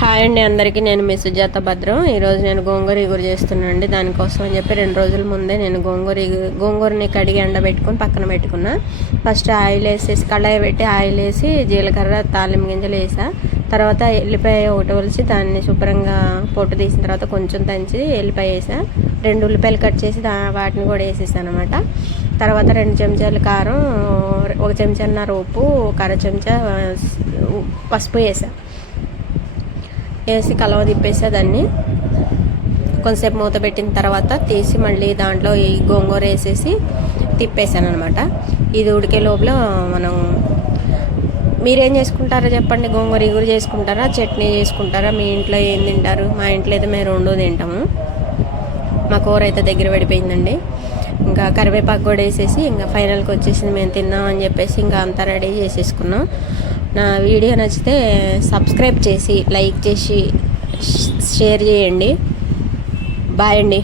Hi అండి అందరికీ. నేను మీ సుజాత భద్రం. ఈరోజు నేను గోంగూర ఇగురు చేస్తున్నాను అండి. దానికోసం అని చెప్పి 2 రోజుల ముందే నేను గోంగూరని కడిగి ఎండబెట్టుకొని పక్కన పెట్టుకున్నా. ఫస్ట్ ఆయిల్ వేసేసి కళాయి పెట్టి ఆయిల్ వేసి జీలకర్ర తాలింపు గింజలు వేసా. తర్వాత ఎల్లిపాయ ఒకటి ఒలిచి దాన్ని శుభ్రంగా పొట్టు తీసిన తర్వాత కొంచెం దంచి ఎల్లిపాయ వేసా. 2 ఉల్లిపాయలు కట్ చేసి వాటిని కూడా వేసేసాను అనమాట. తర్వాత 2 చెంచాలు కారం, 1 చెంచాన్నర ఉప్పు, 1 అర చెంచా పసుపు వేసి కలవ తిప్పేసా. దాన్ని కొంతసేపు మూత పెట్టిన తర్వాత తీసి మళ్ళీ దాంట్లో ఈ గోంగూర వేసేసి తిప్పేసాను అనమాట. ఇది ఉడికే లోపల మీరేం చేసుకుంటారో చెప్పండి. గోంగూర ఇగురు చేసుకుంటారా, చట్నీ చేసుకుంటారా? మీ ఇంట్లో ఏం తింటారు? మా ఇంట్లో అయితే మేము 2 తింటాము. మా కూర అయితే దగ్గర పడిపోయిందండి. ఇంకా కరివేపాకు కూడా వేసేసి ఇంకా ఫైనల్కి వచ్చేసింది. మేము తిన్నామని చెప్పేసి ఇంకా అంతా రెడీ చేసేసుకున్నాం. నా వీడియో నచ్చితే సబ్స్క్రైబ్ చేసి లైక్ చేసి షేర్ చేయండి. బాయ్ అండి.